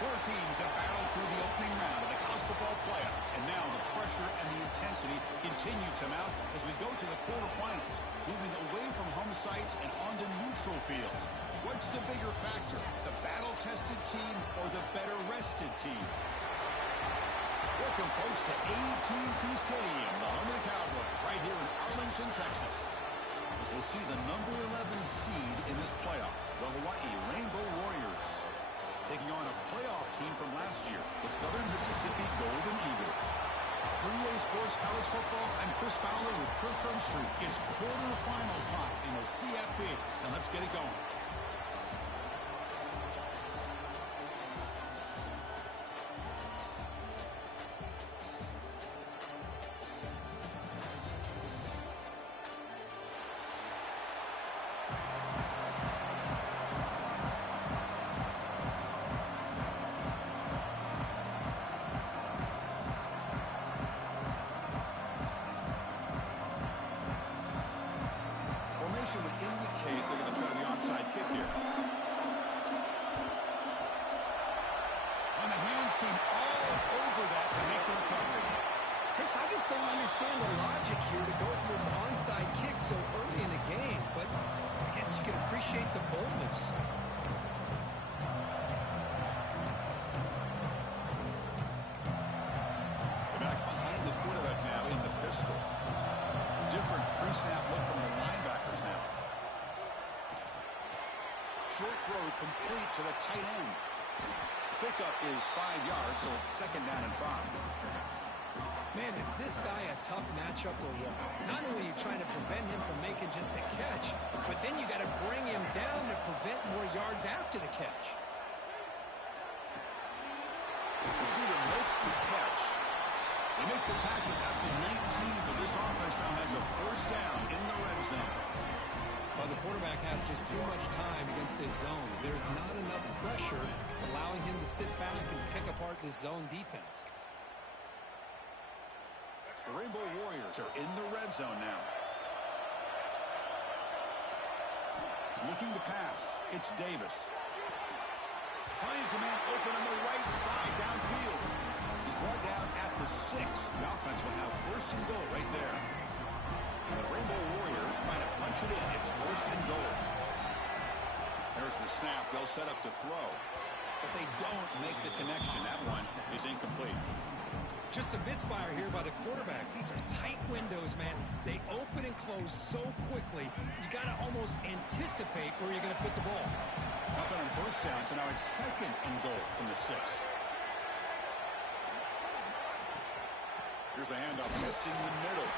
Four teams have battled through the opening round of the college football playoff, and now the pressure and the intensity continue to mount as we go to the quarterfinals, moving away from home sites and onto neutral fields. What's the bigger factor, the battle-tested team or the better-rested team? Welcome, folks, to AT&T Stadium, the home of the Cowboys, right here in Arlington, Texas. As we'll see the number 11 seed in this playoff, the Hawaii Rainbow Warriors, taking on a playoff team from last year, the Southern Mississippi Golden Eagles. For EA Sports College Football, I'm Chris Fowler with Kirk Herbstreit. It's quarterfinal time in the CFP, and let's get it going. Would indicate they're going to try the onside kick here. And the hands seem all over that to make the recovery. Chris, I just don't understand the logic here to go for this onside kick so early in the game, but I guess you can appreciate the boldness. The back behind the quarterback now in the pistol. Different pre-snap look from the linebackers now. Short throw complete to the tight end. Pickup is 5 yards, so it's second down and 5. Man, is this guy a tough matchup or what? Not only are you trying to prevent him from making just a catch, but then you got to bring him down to prevent more yards after the catch. Receiver makes the catch. They make the tackle at the 19, but this offense now has a first down in the red zone. Well, the quarterback has just too much time against this zone. There's not enough pressure to allowing him to sit back and pick apart this zone defense. The Rainbow Warriors are in the red zone now. Looking to pass. It's Davis. Finds a man open on the right side downfield. He's brought down at the 6. The offense will have first and goal right there. And the Rainbow Warriors trying to punch it in. It's first and goal. There's the snap. They'll set up to throw. But they don't make the connection. That one is incomplete. Just a misfire here by the quarterback. These are tight windows, man. They open and close so quickly. You got to almost anticipate where you're going to put the ball. Nothing on first down, so now it's second and goal from the 6. Here's the handoff, testing the middle.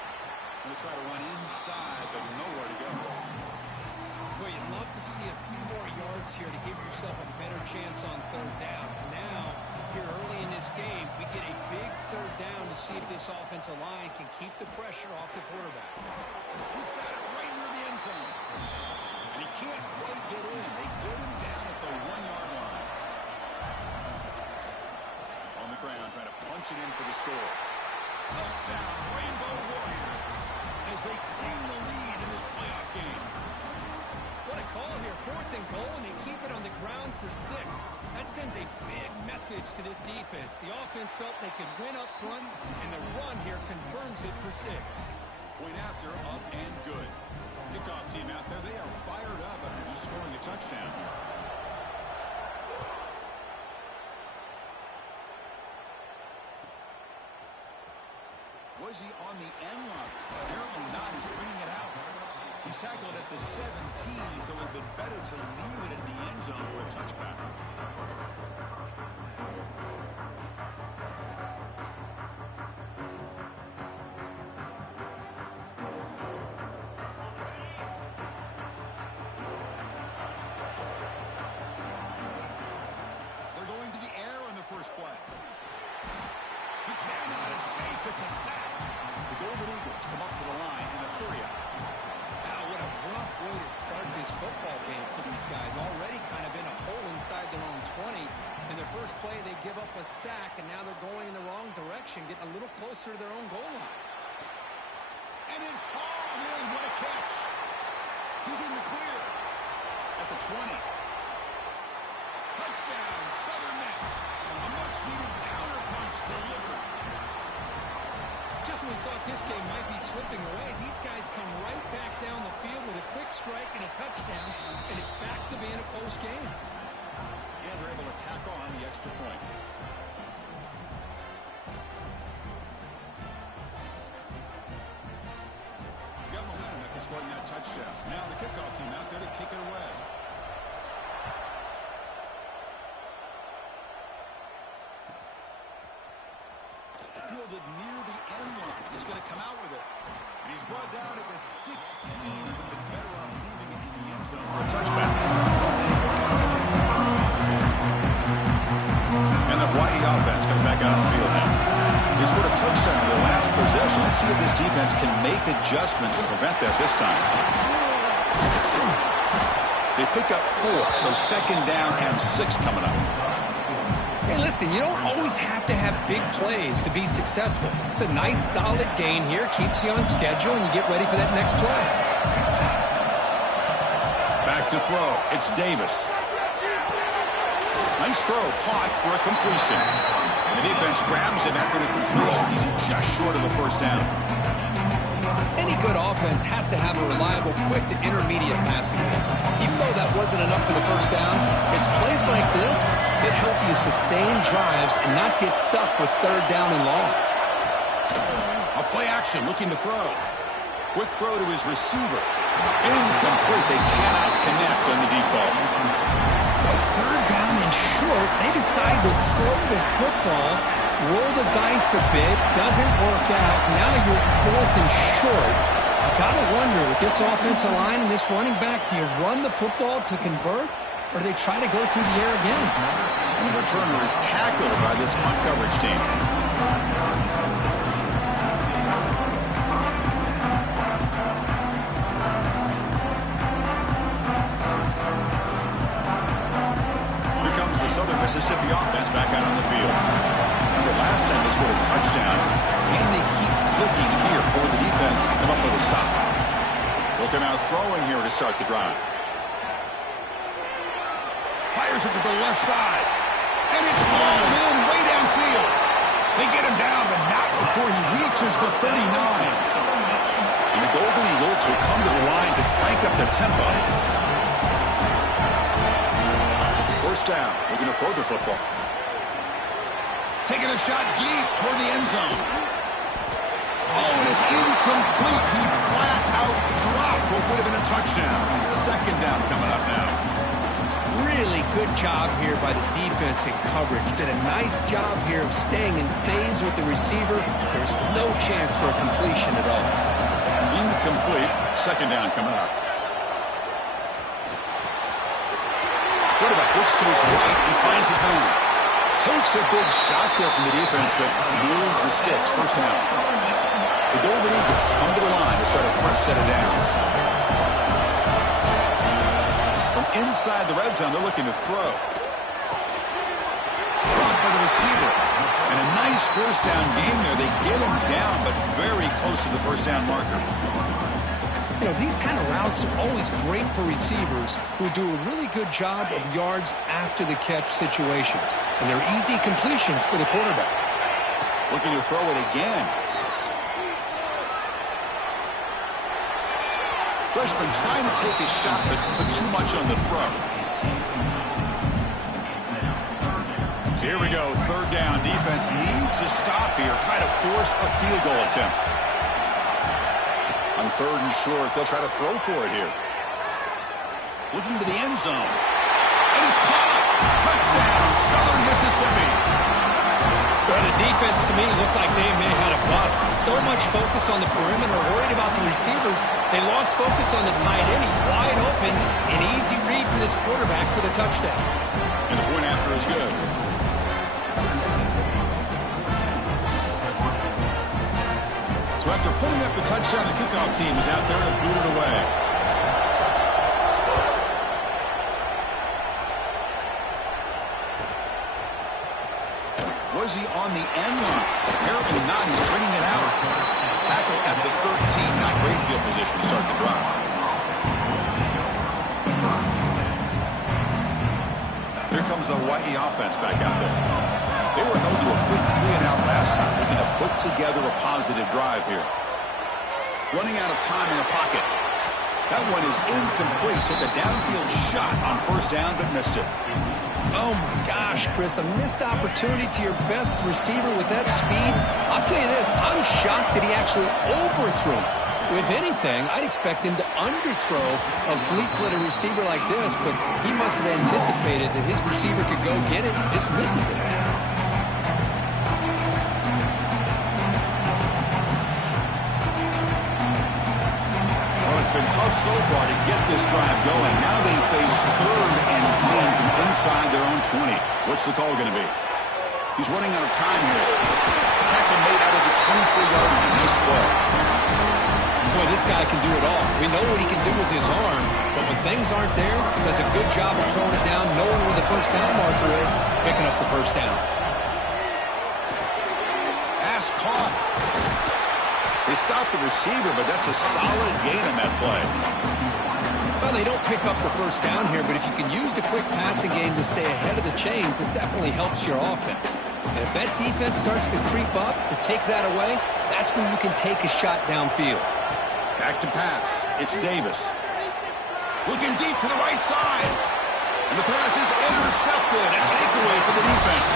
Going to try to run inside, but nowhere to go. Boy, you'd love to see a few more yards here to give yourself a better chance on third down. Now, here early in this game, we get a big third down to see if this offensive line can keep the pressure off the quarterback. He's got it right near the end zone. And he can't quite get in. They get him down at the 1-yard line. On the ground, trying to punch it in for the score. Touchdown, Rainbow Warriors, as they claim the lead in this playoff game. What a call here. 4th and goal, and they keep it on the ground for 6. That sends a big message to this defense. The offense felt they could win up front, and the run here confirms it for 6. Point after, up and good. Kickoff team out there, they are fired up after just scoring a touchdown. Was he on the end line? Apparently not. He's bringing it out. He's tackled at the 17, so it would have been better to leave it in the end zone for a touchback. They're going to the air on the first play. He cannot escape. It's a sack. The Golden Eagles come up to the line in the 30. Wow, what a rough way to start this football game for these guys. Already kind of in a hole inside their own 20. In their first play, they give up a sack, and now they're going in the wrong direction, getting a little closer to their own goal line. And it's Hall. What a catch. He's in the clear at the 20. Touchdown, Southern Miss. like this game might be slipping away. These guys come right back down the field with a quick strike and a touchdown, and it's back to being a close game. And they're able to tack on the extra point. Got momentum after scoring that touchdown. Now the kickoff team out there to kick it away. Fielded near the end line. He's going to come out with it. And he's brought down at the 16. Would have been better off leaving it in the end zone for a touchback. And the Hawaii offense comes back out on the field now. They scored a touchdown on their last possession. Let's see if this defense can make adjustments and prevent that this time. They pick up 4, so second down and 6 coming up. Hey, listen, you don't always have to have big plays to be successful. It's a nice, solid gain here. Keeps you on schedule, and you get ready for that next play. Back to throw. It's Davis. Nice throw. Caught for a completion. The defense grabs him after the completion. He's just short of a first down. Any good offense has to have a reliable, quick to intermediate passing game. Even though that wasn't enough for the first down, it's plays like this that help you sustain drives and not get stuck with third down and long. A play action, looking to throw. Quick throw to his receiver. Incomplete. They cannot connect on the deep ball. Third down and short, they decide to throw the football, roll the dice a bit, doesn't work out. Now you're at 4th and short. You got to wonder, with this offensive line and this running back, do you run the football to convert, or do they try to go through the air again? And the returner is tackled by this punt coverage team. Here comes the Southern Mississippi offense back out on the field. Remember, last time they scored a touchdown. Can they keep clicking here, or the defense come up with a stop? They'll come out throwing here to start the drive. Fires it to the left side. And it's hauled in way downfield. They get him down, but not before he reaches the 39. And the Golden Eagles will come to the line to crank up the tempo. First down, looking to throw the football. Taking a shot deep toward the end zone. Oh, and it's incomplete. He flat out dropped what would have been a touchdown. Second down coming up now. Really good job here by the defense in coverage. Did a nice job here of staying in phase with the receiver. There's no chance for a completion at all. Incomplete. Second down coming up. Quarterback looks to his right. He finds his man. Takes a big shot there from the defense, but moves the sticks. First down. The Golden Eagles come to the line to start a fresh set of downs. From inside the red zone, they're looking to throw. Caught by the receiver. And a nice first down gain there. They get him down, but very close to the first down marker. You know, these kind of routes are always great for receivers who do a really good job of yards after the catch situations. And they're easy completions for the quarterback. Looking to throw it again. Freshman trying to take his shot, but put too much on the throw. So here we go, third down. Defense needs a stop here. Try to force a field goal attempt. On third and short, they'll try to throw for it here. Looking to the end zone. And it's caught. Touchdown, Southern Mississippi. Well, the defense, to me, looked like they may have had a bust. So much focus on the perimeter, worried about the receivers. They lost focus on the tight end. He's wide open. An easy read for this quarterback for the touchdown. And the point after is good. So after putting up a touchdown, the kickoff team is out there to boot it away. Was he on the end line? Apparently not. He's bringing it out. Tackle at the 13. Not great field position to start the drive. Here comes the Hawaii offense back out there. They were held to a quick 3-and-out last time, looking to put together a positive drive here. Running out of time in the pocket. That one is incomplete. Took a downfield shot on first down, but missed it. Oh, my gosh, Chris, a missed opportunity to your best receiver with that speed. I'll tell you this, I'm shocked that he actually overthrew. If anything, I'd expect him to underthrow a fleet-footed receiver like this, but he must have anticipated that his receiver could go get it and just misses it. Been tough so far to get this drive going. Now they face 3rd and 10 from inside their own 20. What's the call going to be? He's running out of time here. Tackle made out of the 24-yard line. Nice play. Boy, this guy can do it all. We know what he can do with his arm, but when things aren't there, does a good job of throwing it down, knowing where the first down marker is, picking up the first down. Pass caught. They stopped the receiver, but that's a solid gain on that play. Well, they don't pick up the first down here, but if you can use the quick passing game to stay ahead of the chains, it definitely helps your offense. And if that defense starts to creep up and take that away, that's when you can take a shot downfield. Back to pass. It's Davis. Looking deep to the right side. And the pass is intercepted. A takeaway for the defense.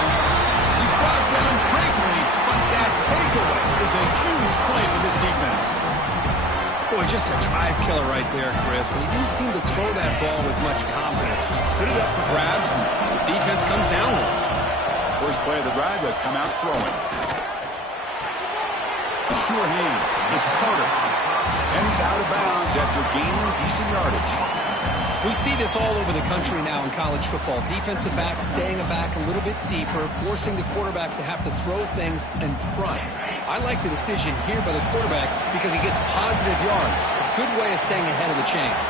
He's brought down quickly, but that takeaway is a huge play for this defense. Boy, just a drive killer right there, Chris. And he didn't seem to throw that ball with much confidence. Just put it up for grabs, and the defense comes down with it. First play of the drive, they'll come out throwing. The sure hands. It's Carter. And he's out of bounds after gaining decent yardage. We see this all over the country now in college football. Defensive backs staying back a little bit deeper, forcing the quarterback to have to throw things in front. I like the decision here by the quarterback because he gets positive yards. It's a good way of staying ahead of the chains.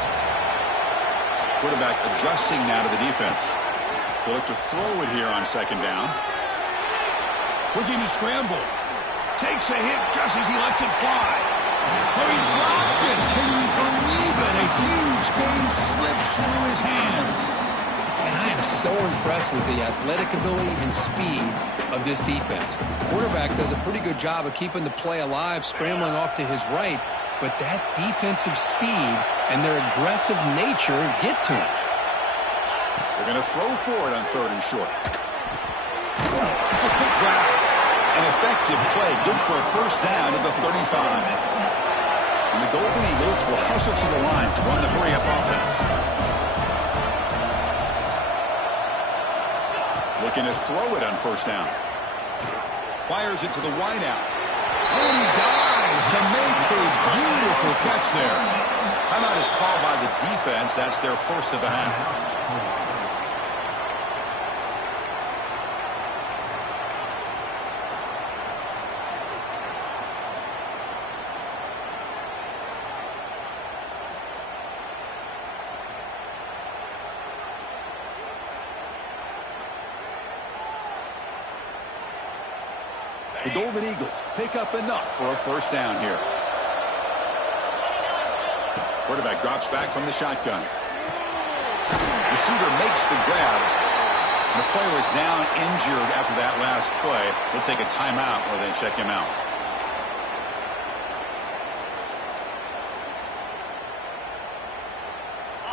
Quarterback adjusting now to the defense. He'll look to throw it here on second down. Looking to scramble. Takes a hit just as he lets it fly. Oh, he dropped it. Can you believe it? A huge gain slips through his hands. And I am so impressed with the athletic ability and speed of this defense. The quarterback does a pretty good job of keeping the play alive, scrambling off to his right, but that defensive speed and their aggressive nature get to him. They're going to throw for it on 3rd and short. It's a quick grab. An effective play, good for a first down at the 35. And the Golden Eagles will hustle to the line to run the hurry-up offense. Looking to throw it on first down. Fires it to the wideout. Oh, and he dives to make a beautiful catch there. Timeout is called by the defense. That's their first of the half. The Golden Eagles pick up enough for a first down here. Quarterback drops back from the shotgun. Receiver makes the grab. And the player is down injured after that last play. They'll take a timeout or they check him out.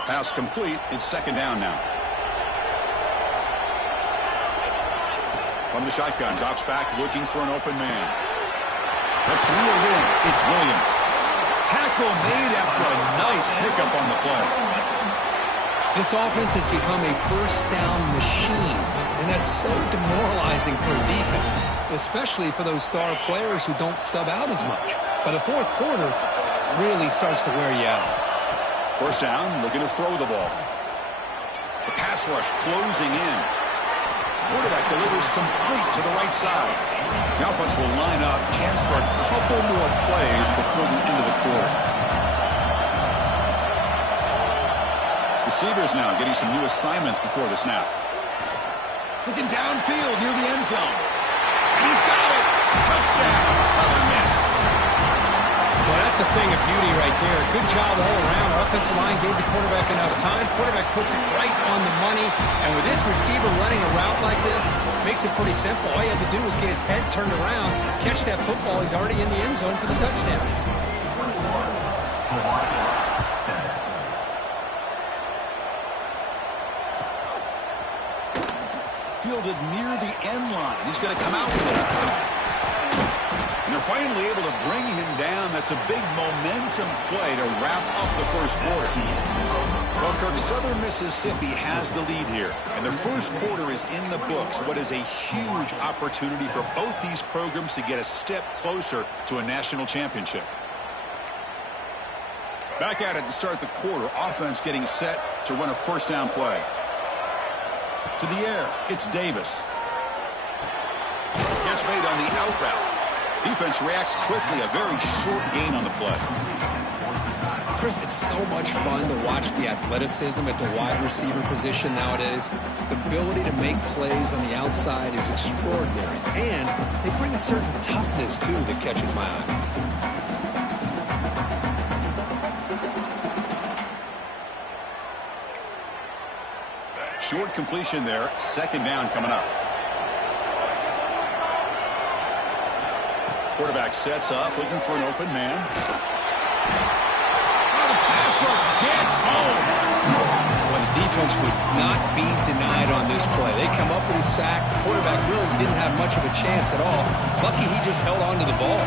Pass complete. It's second down now. From the shotgun, drops back, looking for an open man. Let's reel in. It's Williams. Tackle made after a nice pickup on the play. This offense has become a first down machine, and that's so demoralizing for a defense, especially for those star players who don't sub out as much. By the fourth quarter, really starts to wear you out. First down, looking to throw the ball. The pass rush closing in. Quarterback delivers complete to the right side. The offense will line up. Chance for a couple more plays before the end of the quarter. Receivers now getting some new assignments before the snap. Looking downfield near the end zone. And he's got it. Touchdown. Southern Miss. Well, that's a thing of beauty right there. Good job all around. Offensive line gave the quarterback enough time. Quarterback puts it right on the money. And with this receiver running a route like this, makes it pretty simple. All you have to do is get his head turned around, catch that football. He's already in the end zone for the touchdown. Fielded near the end line. He's going to come out with it. And they're finally able to bring him down. That's a big momentum play to wrap up the first quarter. Well, Kirk, Southern Mississippi has the lead here. And the first quarter is in the books. What is a huge opportunity for both these programs to get a step closer to a national championship. Back at it to start the quarter. Offense getting set to run a first down play. To the air, it's Davis. Catch made on the out route. Defense reacts quickly. A very short gain on the play. Chris, it's so much fun to watch the athleticism at the wide receiver position nowadays. The ability to make plays on the outside is extraordinary. And they bring a certain toughness, too, that catches my eye. Short completion there. Second down coming up. Quarterback sets up, looking for an open man. Oh, the pass rush gets home. Well, the defense would not be denied on this play. They come up with a sack. The quarterback really didn't have much of a chance at all. Lucky he just held on to the ball.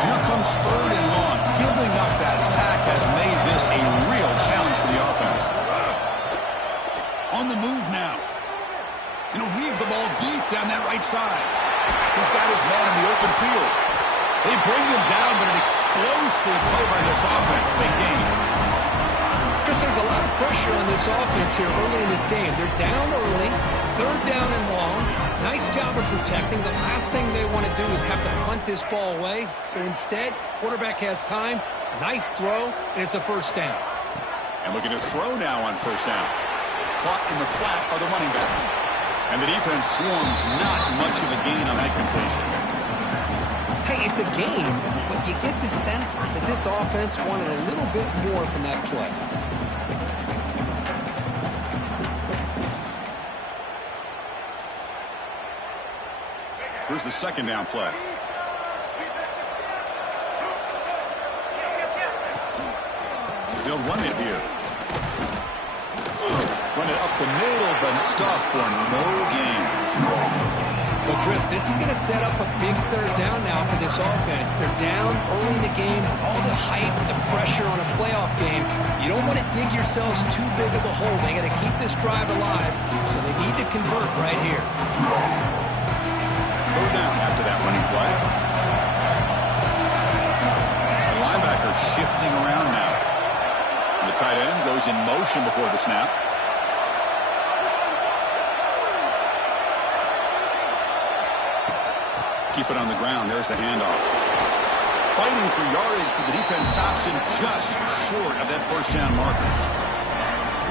So here comes third and long. Giving up that sack has made this a real challenge for the offense. On the move now. And he'll heave the ball deep down that right side. He's got his man in the open field. They bring him down, but an explosive play by this offense. Big game. Chris, there's a lot of pressure on this offense here early in this game. They're down early, third down and long. Nice job of protecting. The last thing they want to do is have to punt this ball away. So instead, quarterback has time. Nice throw, and it's a first down. And looking to throw now on first down. Caught in the flat are the running back. And the defense swarms not much of a gain on that completion. Hey, it's a game, but you get the sense that this offense wanted a little bit more from that play. Here's the second down play. They'll run it here. Run it up the middle, but stuffed for no gain. Well, Chris, this is going to set up a big third down now for this offense. They're down early in the game with all the hype, the pressure on a playoff game. You don't want to dig yourselves too big of a hole. They got to keep this drive alive, so they need to convert right here. Third down after that running play. The linebacker shifting around now. And the tight end goes in motion before the snap. Keep it on the ground. There's the handoff. Fighting for yardage, but the defense stops him just short of that first down marker.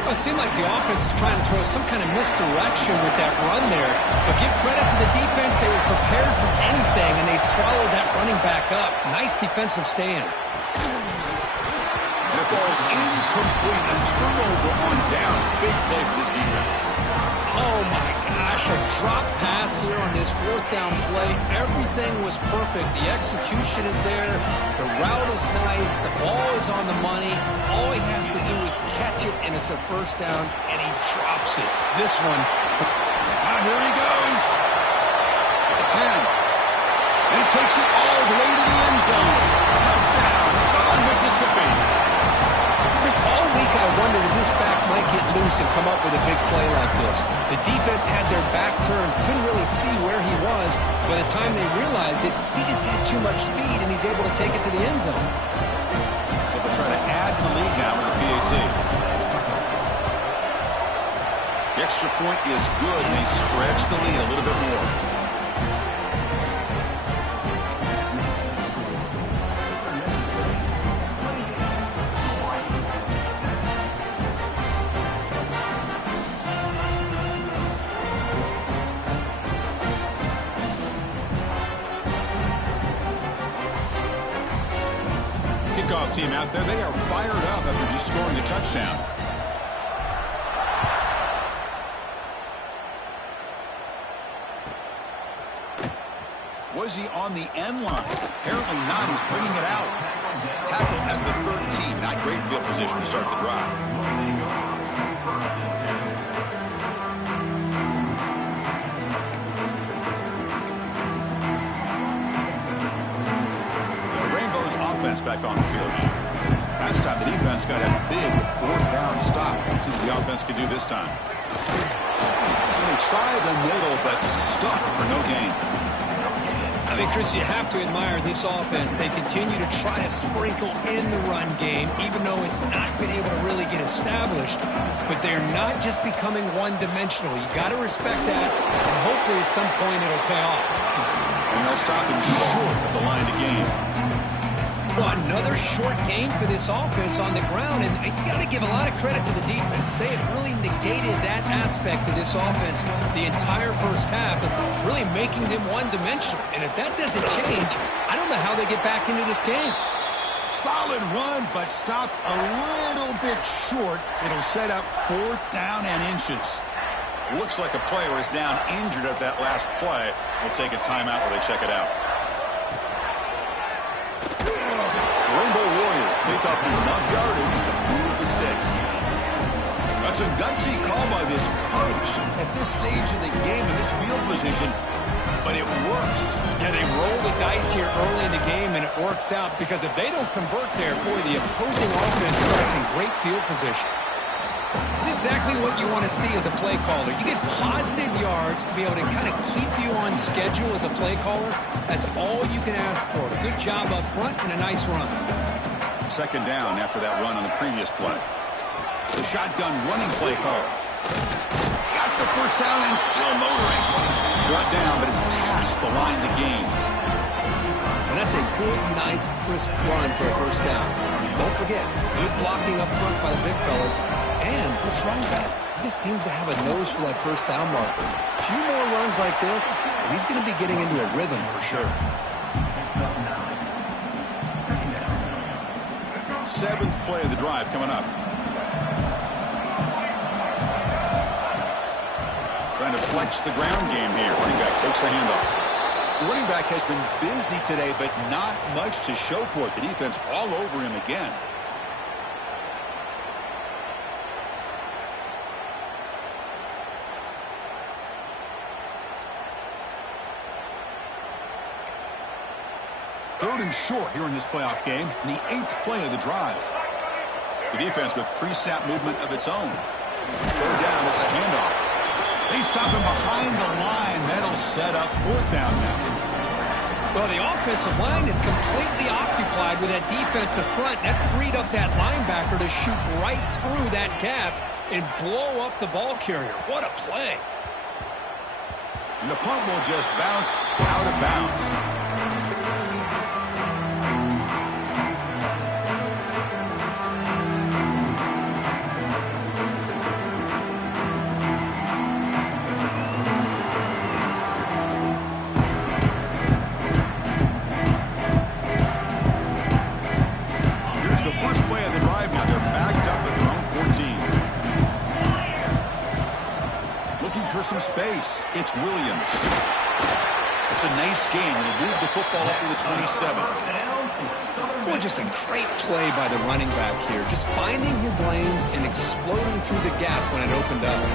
Well, it seemed like the offense was trying to throw some kind of misdirection with that run there. But give credit to the defense. They were prepared for anything, and they swallowed that running back up. Nice defensive stand. And it falls incomplete. A turnover on downs. Big play for this defense. Oh, my gosh, a drop pass here on this fourth down play. Everything was perfect. The execution is there. The route is nice. The ball is on the money. All he has to do is catch it, and it's a first down, and he drops it. This one. Here he goes. At the 10. And he takes it all the way to the end zone. Touchdown, Southern Mississippi. Chris, all week I wondered if this back might get loose and come up with a big play like this. The defense had their back turned, couldn't really see where he was. By the time they realized it, he just had too much speed, and he's able to take it to the end zone. They'll try to add to the lead now with the PAT. The extra point is good, and they stretch the lead a little bit more. out there. They are fired up after just scoring a touchdown. Was he on the end line? Apparently not. He's bringing it out. Tackle at the 13. Not great field position to start the drive. The Rainbows offense back on the field now. Last time the defense got a big fourth down stop. Let's see what the offense can do this time. And they try the middle, but stuck for no gain. I mean, Chris, you have to admire this offense. They continue to try to sprinkle in the run game, even though it's not been able to really get established. But they're not just becoming one-dimensional. You got to respect that, and hopefully at some point it'll pay off. And they'll stop him short of the line to gain. Well, another short gain for this offense on the ground, and you got to give a lot of credit to the defense. They have really negated that aspect of this offense the entire first half, and really making them one-dimensional. And if that doesn't change, I don't know how they get back into this game. Solid run, but stopped a little bit short. It'll set up fourth down and inches. Looks like a player is down injured at that last play. We'll take a timeout while they check it out. Rainbow Warriors pick up enough yardage to move the sticks. That's a gutsy call by this coach at this stage of the game in this field position, but it works. Yeah, they roll the dice here early in the game, and it works out because if they don't convert there, boy, the opposing offense starts in great field position. This is exactly what you want to see as a play caller. You get positive yards to be able to kind of keep you on schedule as a play caller. That's all you can ask for. A good job up front and a nice run. Second down after that run on the previous play. The shotgun running play call. Got the first down and still motoring. Brought down, but it's past the line to gain. And that's a good, nice, crisp run for a first down. Don't forget, good blocking up front by the big fellas. And this running back, he just seems to have a nose for that first down marker. A few more runs like this, and he's going to be getting into a rhythm for sure. Seventh play of the drive coming up. Trying to flex the ground game here. Running back takes the handoff. The running back has been busy today, but not much to show for it. The defense all over him again. Third and short here in this playoff game, in the 8th play of the drive. The defense with pre-snap movement of its own. Third down, it's a handoff. They stop him behind the line. That'll set up fourth down now. Well, the offensive line is completely occupied with that defensive front. That freed up that linebacker to shoot right through that gap and blow up the ball carrier. What a play. And the punt will just bounce out of bounds. Some space. It's Williams. It's a nice game. We'll move the football up to the 27. Boy, just a great play by the running back here. Just finding his lanes and exploding through the gap when it opened up.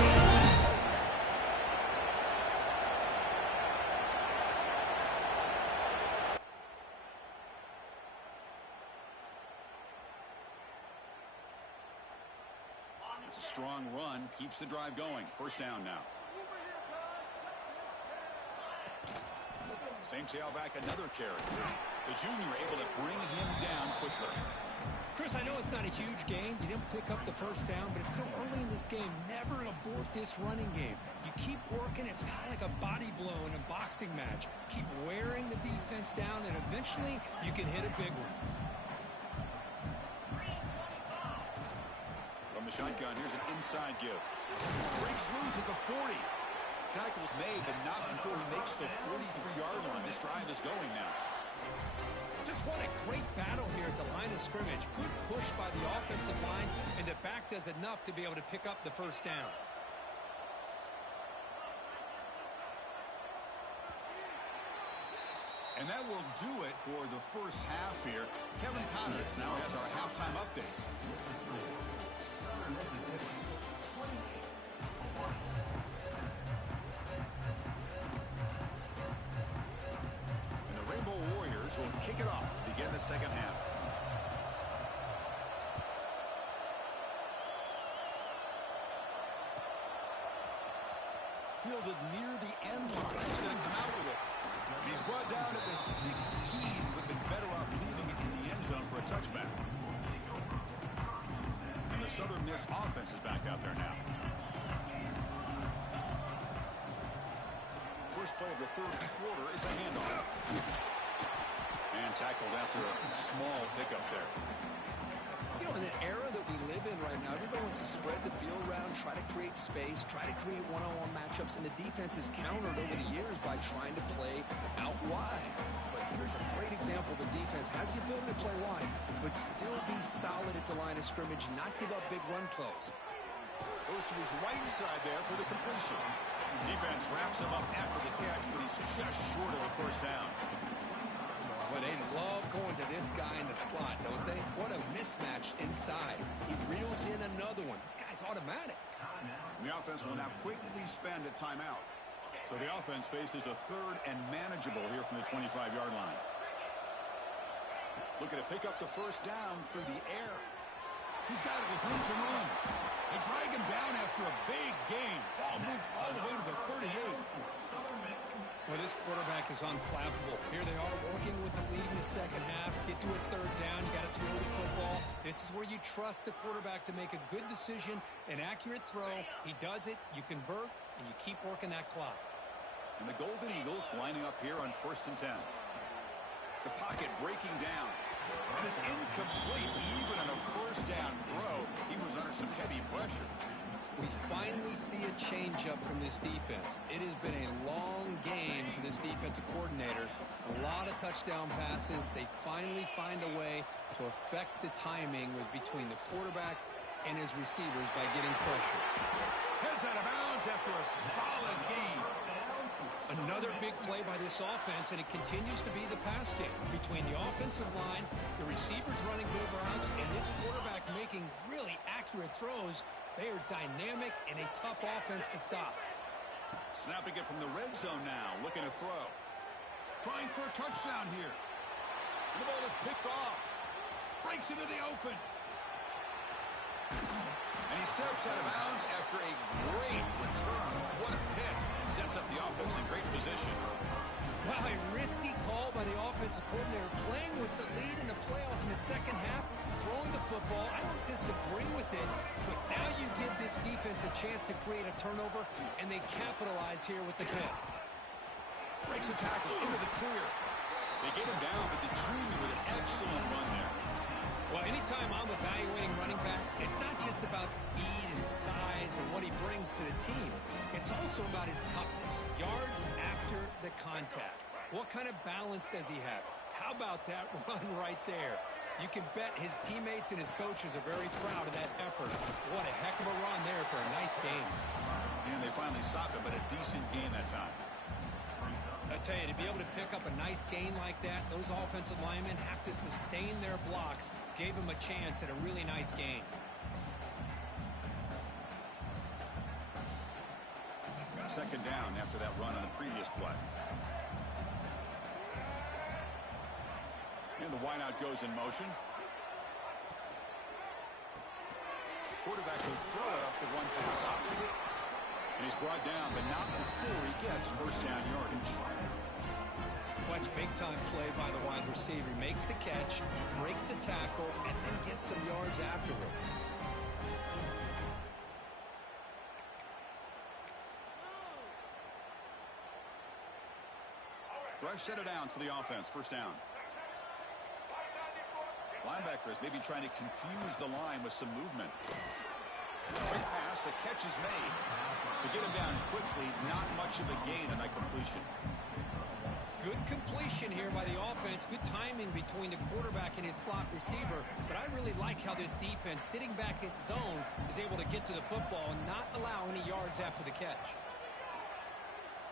It's a strong run. Keeps the drive going. First down now. Same tailback, another carry. The junior able to bring him down quickly. Chris, I know it's not a huge gain. You didn't pick up the first down, but it's still early in this game. Never abort this running game. You keep working. It's kind of like a body blow in a boxing match. Keep wearing the defense down, and eventually you can hit a big one. From the shotgun, here's an inside give. Breaks loose at the 40. Tackle's made, but not before he makes the 43-yard line. This drive is going now. Just what a great battle here at the line of scrimmage. Good push by the offensive line, and the back does enough to be able to pick up the first down. And that will do it for the first half here. Kevin Connors now has our halftime update. And the Rainbow Warriors will kick it off to begin the second half. Fielded near the end line. He's going to come out with it. And he's brought down at the 16. Would have been better off leaving it in the end zone for a touchback. And the Southern Miss offense is back out there now. First play of the third quarter is a handoff. And tackled after a small pickup there. You know, in the era that we live in right now, everybody wants to spread the field around, try to create space, try to create one-on-one matchups, and the defense has countered over the years by trying to play out wide. But here's a great example. The defense has the ability to play wide, but still be solid at the line of scrimmage, not give up big run plays. Goes to his right side there for the completion. Defense wraps him up after the catch, but he's just short of a first down. Well, they love going to this guy in the slot, don't they? What a mismatch inside. He reels in another one. This guy's automatic. The offense will now quickly spend a timeout. So the offense faces a third and manageable here from the 25-yard line. Looking to pick up the first down through the air. He's got it with room to run. They drag him down after a big gain. Ball moved all the way to the 38. Well, this quarterback is unflappable. Here they are working with the lead in the second half. Get to a third down. You got to throw the football. This is where you trust the quarterback to make a good decision, an accurate throw. He does it, you convert, and you keep working that clock. And the Golden Eagles lining up here on 1st and 10. The pocket breaking down. And it's incomplete even on a first down throw. He was under some heavy pressure. We finally see a change-up from this defense. It has been a long game for this defensive coordinator. A lot of touchdown passes. They finally find a way to affect the timing between the quarterback and his receivers by getting pressure. Heads out of bounds after a solid game. Another big play by this offense, and it continues to be the pass game. Between the offensive line, the receivers running good routes, and this quarterback making really accurate throws, they are dynamic and a tough offense to stop. Snapping it from the red zone now, looking to throw. Trying for a touchdown here. And the ball is picked off. Breaks into the open. And he steps out of bounds after a great return. What a pick. Sets up the offense in great position. Wow, a risky call by the offensive coordinator, playing with the lead in the playoff in the second half, throwing the football. I don't disagree with it, but now you give this defense a chance to create a turnover, and they capitalize here with the pick. Breaks a tackle into the clear. They get him down, but the junior with an excellent run there. Well, anytime I'm evaluating running backs, it's not just about speed and size and what he brings to the team. It's also about his toughness, yards after the contact. What kind of balance does he have? How about that run right there? You can bet his teammates and his coaches are very proud of that effort. What a heck of a run there for a nice game. And they finally stopped him, but a decent game that time. I tell you, to be able to pick up a nice gain like that, those offensive linemen have to sustain their blocks. Gave him a chance at a really nice game. Second down after that run on the previous play. And the wideout goes in motion. Quarterback will throw it off the one pass option. And he's brought down, but not before he gets first down yardage. Well, it's big-time play by the wide receiver. He makes the catch, breaks the tackle, and then gets some yards afterward. Fresh set of downs for the offense. First down. Linebackers maybe trying to confuse the line with some movement. Quick pass, the catch is made. To get him down quickly, not much of a gain on that completion. Good completion here by the offense. Good timing between the quarterback and his slot receiver. But I really like how this defense, sitting back at zone, is able to get to the football and not allow any yards after the catch.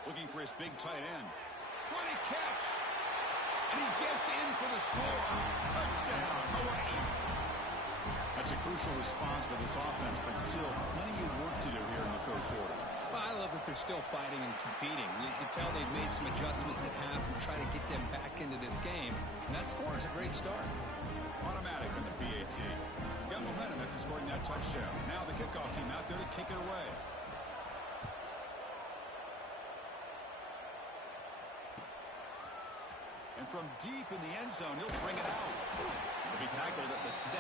Looking for his big tight end. What a catch! And he gets in for the score. Touchdown, Hawaii. That's a crucial response by this offense, but still plenty of work to do here in the third quarter. Well, I love that they're still fighting and competing. You can tell they've made some adjustments at half and try to get them back into this game. And that score is a great start. Automatic on the PAT. Got momentum after scoring that touchdown. Now the kickoff team out there to kick it away. And from deep in the end zone, he'll bring it out. He'll be tackled at the 17.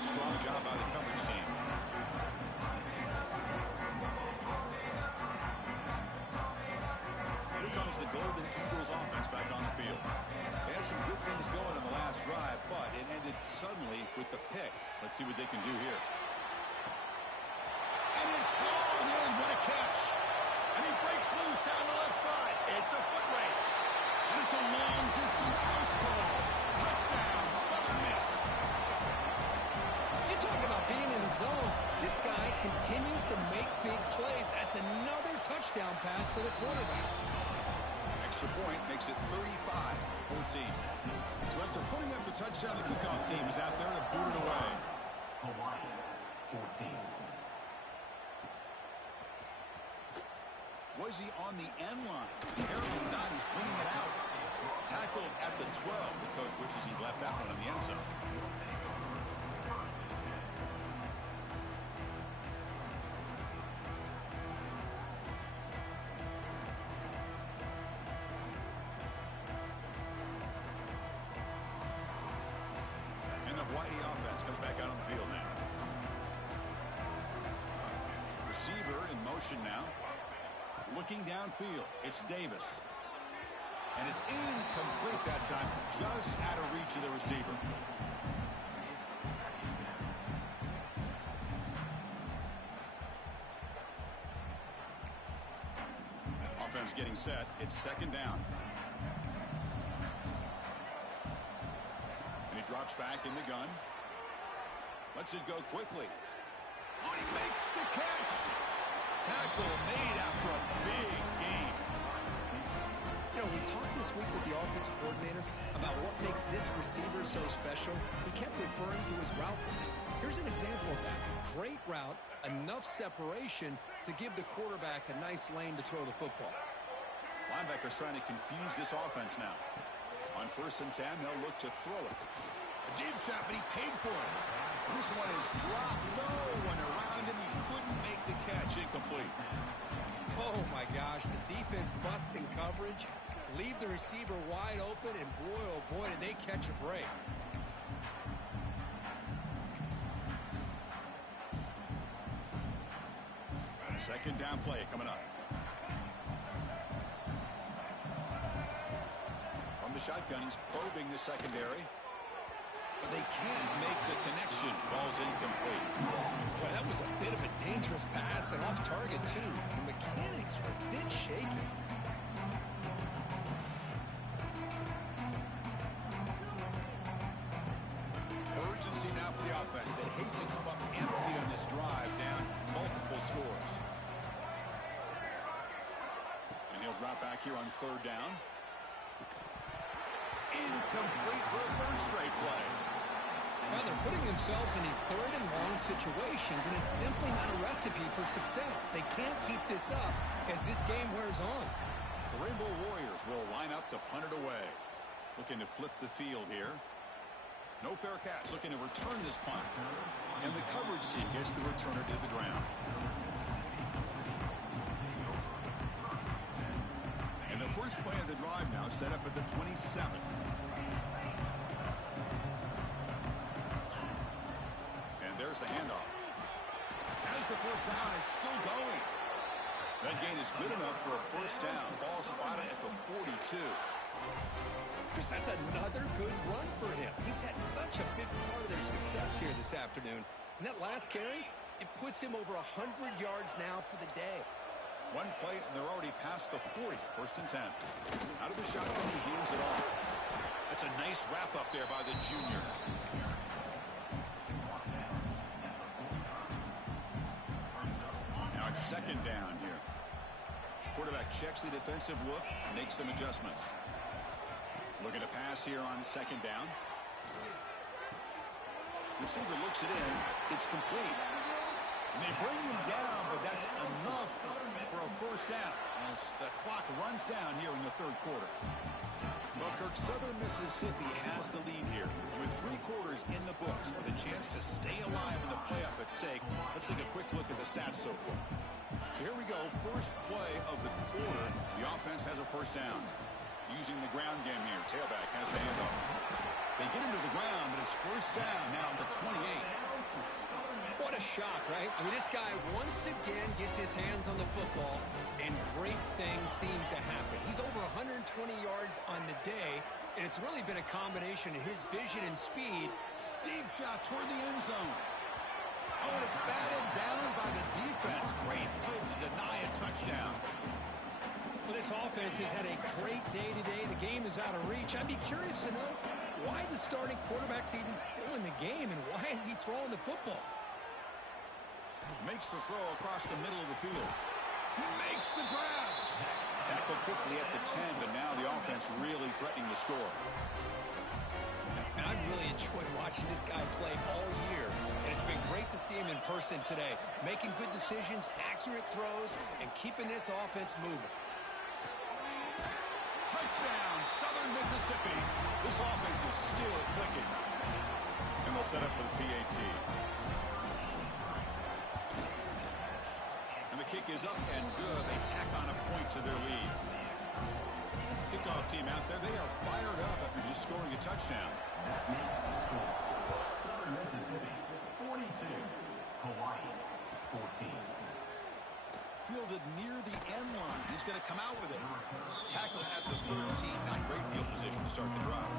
Strong job by the coverage team. Here comes the Golden Eagles offense back on the field. They had some good things going on the last drive, but it ended suddenly with the pick. Let's see what they can do here. And it's hauled in. What a catch. And he breaks loose down the left side. It's a foot race. And it's a long-distance house call. Touchdown, Southern Miss. You talk about being in the zone. This guy continues to make big plays. That's another touchdown pass for the quarterback. Extra point makes it 35-14. So after putting up the touchdown, the kickoff team is out there to boot it away. Hawaii, 14. Was he on the end line? Apparently not. He's bringing it out. Tackled at the 12. The coach wishes he'd left that one in the end zone. And the Hawaii offense comes back out on the field now. Receiver in motion now. Looking downfield, it's Davis. And it's incomplete that time, just out of reach of the receiver. Offense getting set, it's second down. And he drops back in the gun. Lets it go quickly. Oh, he makes the catch! Tackle made after a big game. You know, we talked this week with the offensive coordinator about what makes this receiver so special. He kept referring to his route running. Here's an example of that. Great route, enough separation to give the quarterback a nice lane to throw the football. Linebackers trying to confuse this offense now. On 1st and 10, they'll look to throw it. A deep shot, but he paid for it. This one is dropped. No one around him. He couldn't make the catch. Incomplete. Oh, my gosh. The defense busting coverage. Leave the receiver wide open, and boy, oh boy, did they catch a break. Second down play coming up. From the shotgun, he's probing the secondary. But they can't make the connection. Ball's incomplete. Boy, that was a bit of a dangerous pass and off target, too. The mechanics were a bit shaky. Urgency now for the offense. They hate to come up empty on this drive, down multiple scores. And he'll drop back here on 3rd down. Incomplete for a 3rd straight play. Well, they're putting themselves in these 3rd and long situations, and it's simply not a recipe for success. They can't keep this up as this game wears on. The Rainbow Warriors will line up to punt it away. Looking to flip the field here. No fair catch, looking to return this punt. And the coverage team gets the returner to the ground. And the first play of the drive now set up at the 27. There's the handoff. As the first down is still going. That gain is good enough for a first down. Ball spotted at the 42. Chris, that's another good run for him. He's had such a big part of their success here this afternoon. And that last carry, it puts him over 100 yards now for the day. One play, and they're already past the 40. First and 10. Out of the shotgun, he hands it off. That's a nice wrap-up there by the junior. Now it's second down here. Quarterback checks the defensive look, makes some adjustments. Looking to pass here on second down. Receiver looks it in. It's complete. And they bring him down, but that's enough for a first down as the clock runs down here in the third quarter. Well, Kirk, Southern Mississippi has the lead here. With 3 quarters in the books, with a chance to stay alive in the playoff at stake, let's take a quick look at the stats so far. So here we go. First play of the quarter. The offense has a first down. Using the ground game here. Tailback has the handoff. They get him to the ground, but it's first down now at the 28. What a shock, right? I mean, this guy once again gets his hands on the football, and great things seem to happen. He's over 120 yards on the day, and it's really been a combination of his vision and speed. Deep shot toward the end zone. Oh, and it's batted down by the defense. Great play to deny a touchdown. Well, this offense has had a great day today. The game is out of reach. I'd be curious to know why the starting quarterback's even still in the game, and why is he throwing the football? Makes the throw across the middle of the field. He makes the grab. Tackled quickly at the 10, but now the offense really threatening to score. And I've really enjoyed watching this guy play all year, and it's been great to see him in person today, making good decisions, accurate throws, and keeping this offense moving. Touchdown, Southern Mississippi. This offense is still clicking. And they'll set up for the PAT. And the kick is up and good. They tack on a point to their lead. Kickoff team out there. They are fired up after just scoring a touchdown. That makes the score. Southern Mississippi 42, Hawaii 14. Fielded near the end line. He's going to come out with it. Tackled at the 13. Not great field position to start the drive.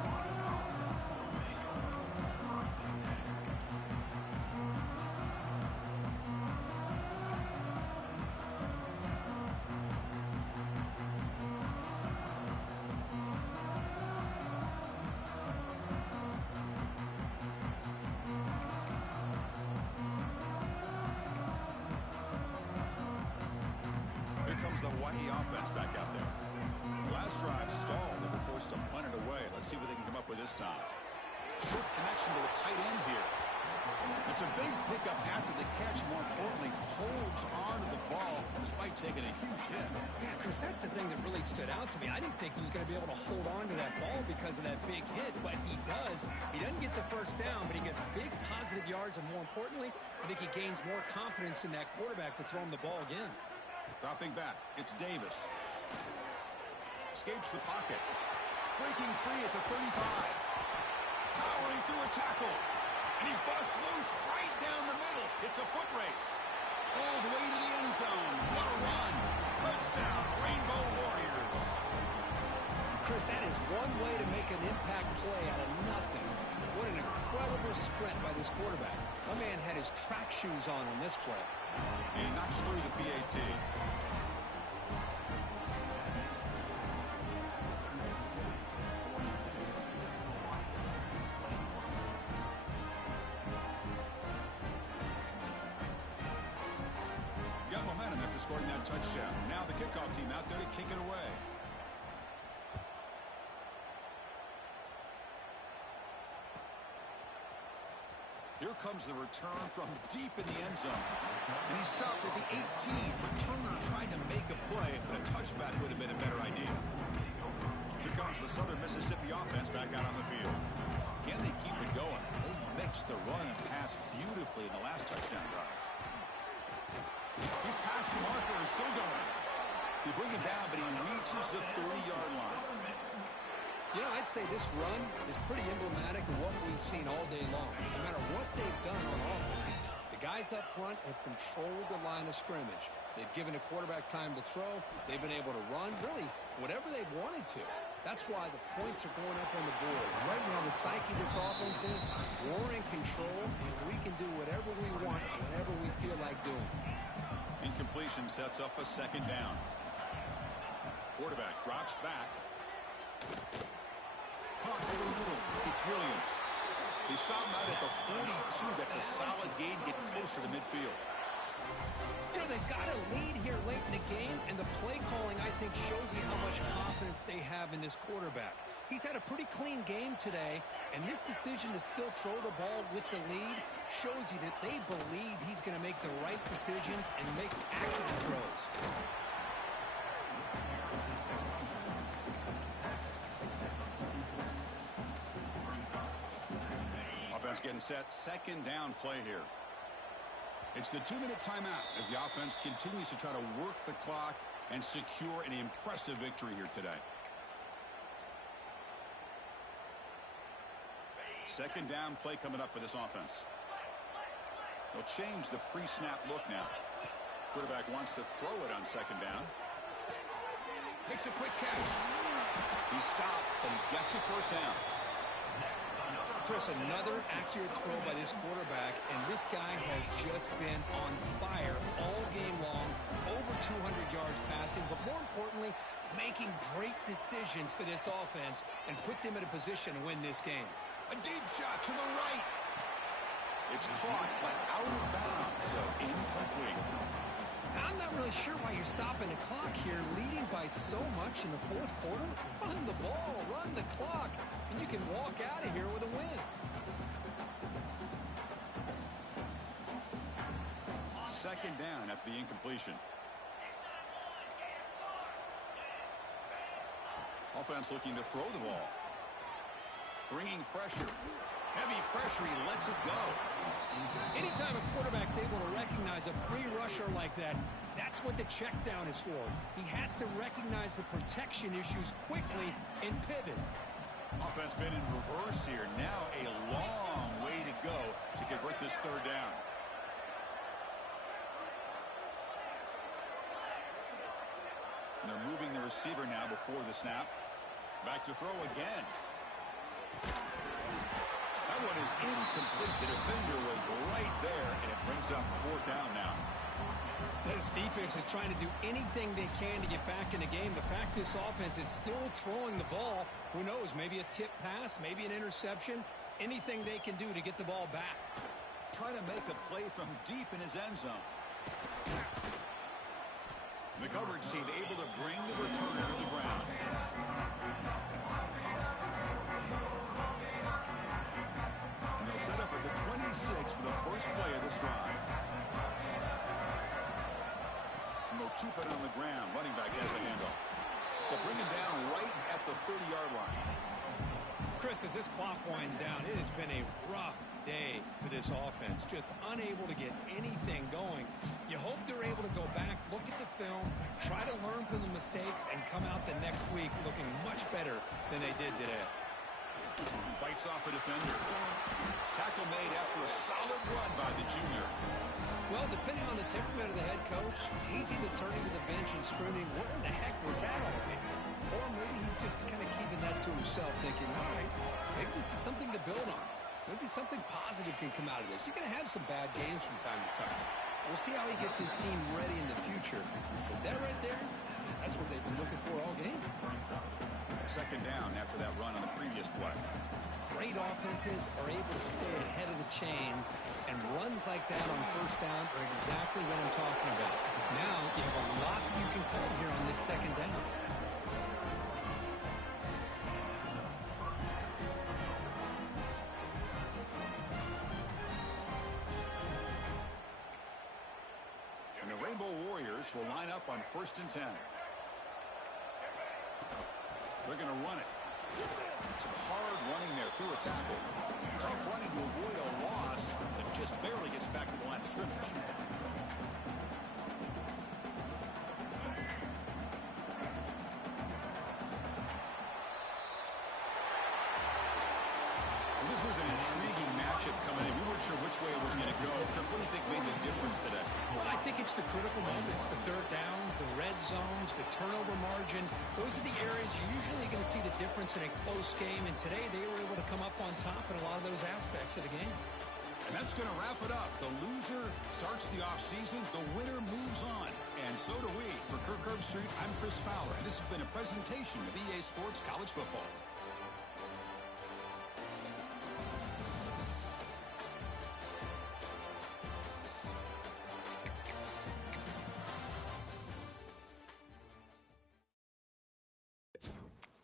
The Hawaii offense back out there. Last drive stalled. They were forced to punt it away. Let's see what they can come up with this time. Short connection to the tight end here. It's a big pickup after the catch. More importantly, holds on to the ball despite taking a huge hit. Yeah, Chris, that's the thing that really stood out to me. I didn't think he was going to be able to hold on to that ball because of that big hit, but he does. He doesn't get the first down, but he gets big positive yards, and more importantly, I think he gains more confidence in that quarterback to throw him the ball again. Dropping back, it's Davis. Escapes the pocket. Breaking free at the 35. Powering through a tackle. And he busts loose right down the middle. It's a foot race. All the way to the end zone. What a run. Touchdown, Rainbow Warriors. Chris, that is one way to make an impact play out of nothing. What an incredible sprint by this quarterback. My man had his track shoes on this play. He knocks through the PAT. Got momentum after scoring that touchdown. Now the kickoff team out there to kick it away. Here comes the return from deep in the end zone. And he stopped at the 18. Returner tried to make a play, but a touchback would have been a better idea. Here comes the Southern Mississippi offense back out on the field. Can they keep it going? They mixed the run and pass beautifully in the last touchdown drive. He's past the marker and still going. They bring him down, but he reaches the 30-yard line. You know, I'd say this run is pretty emblematic of what we've seen all day long. No matter what they've done on offense, the guys up front have controlled the line of scrimmage. They've given the quarterback time to throw. They've been able to run, really, whatever they've wanted to. That's why the points are going up on the board. Right now, the psyche of this offense is we're in control, and we can do whatever we want, whenever we feel like doing. Incompletion formation sets up a second down. Quarterback drops back. Caught over the middle. It's Williams. They stop him out at the 42. That's a solid gain, getting closer to midfield. You know, they've got a lead here late in the game, and the play calling, I think, shows you how much confidence they have in this quarterback. He's had a pretty clean game today, and this decision to still throw the ball with the lead shows you that they believe he's going to make the right decisions and make accurate throws. Offense getting set. Second down play here. It's the 2-minute timeout as the offense continues to try to work the clock and secure an impressive victory here today. Second down play coming up for this offense. They'll change the pre-snap look now. Quarterback wants to throw it on second down. Makes a quick catch. He stopped, but he gets a first down. Chris, another accurate throw by this quarterback, and this guy has just been on fire all game long, over 200 yards passing, but more importantly, making great decisions for this offense and put them in a position to win this game. A deep shot to the right. It's caught, but out of bounds, so incomplete. I'm not really sure why you're stopping the clock here, leading by so much in the fourth quarter. Run the ball, run the clock, and you can walk out of here with a win. Second down after the incompletion. Offense looking to throw the ball. Bringing pressure. Heavy pressure, he lets it go. Anytime a quarterback's able to recognize a free rusher like that, that's what the check down is for. He has to recognize the protection issues quickly and pivot. Offense been in reverse here. Now a long way to go to convert this third down. And they're moving the receiver now before the snap. Back to throw again. That one is incomplete. The defender was right there, and it brings up fourth down now. This defense is trying to do anything they can to get back in the game. The fact this offense is still throwing the ball, who knows, maybe a tip pass, maybe an interception, anything they can do to get the ball back. Trying to make a play from deep in his end zone. The coverage team able to bring the returner to the ground. Set up at the 26 for the first play of this drive. And they'll keep it on the ground. Running back has the handoff. They'll bring him down right at the 30-yard line. Chris, as this clock winds down, it has been a rough day for this offense. Just unable to get anything going. You hope they're able to go back, look at the film, try to learn from the mistakes, and come out the next week looking much better than they did today. Fights off a defender. Tackle made after a solid run by the junior. Well, depending on the temperament of the head coach, he's either turning to the bench and screaming, where the heck was that already? Or maybe he's just kind of keeping that to himself, thinking, all right, maybe this is something to build on. Maybe something positive can come out of this. You're going to have some bad games from time to time. We'll see how he gets his team ready in the future. But that right there, that's what they've been looking for all game. Second down after that run on the previous play. Great offenses are able to stay ahead of the chains, and runs like that on first down are exactly what I'm talking about. Now you have a lot that you can call here on this second down. And the Rainbow Warriors will line up on 1st and 10. They're going to run it. Some hard running there through a tackle. Tough running to avoid a loss that just barely gets back to the line of scrimmage. This was an intriguing matchup coming in. We weren't sure which way it was going to go. What do you think made the difference today? Well, I think it's the critical moments, the third downs, the red zones, the turnover margin. Those are the areas you're usually going to see the difference in a close game, and today they were able to come up on top in a lot of those aspects of the game. And that's going to wrap it up. The loser starts the offseason. The winner moves on. And so do we. For Kirk Herbstreit, I'm Chris Fowler, and this has been a presentation of EA Sports College Football.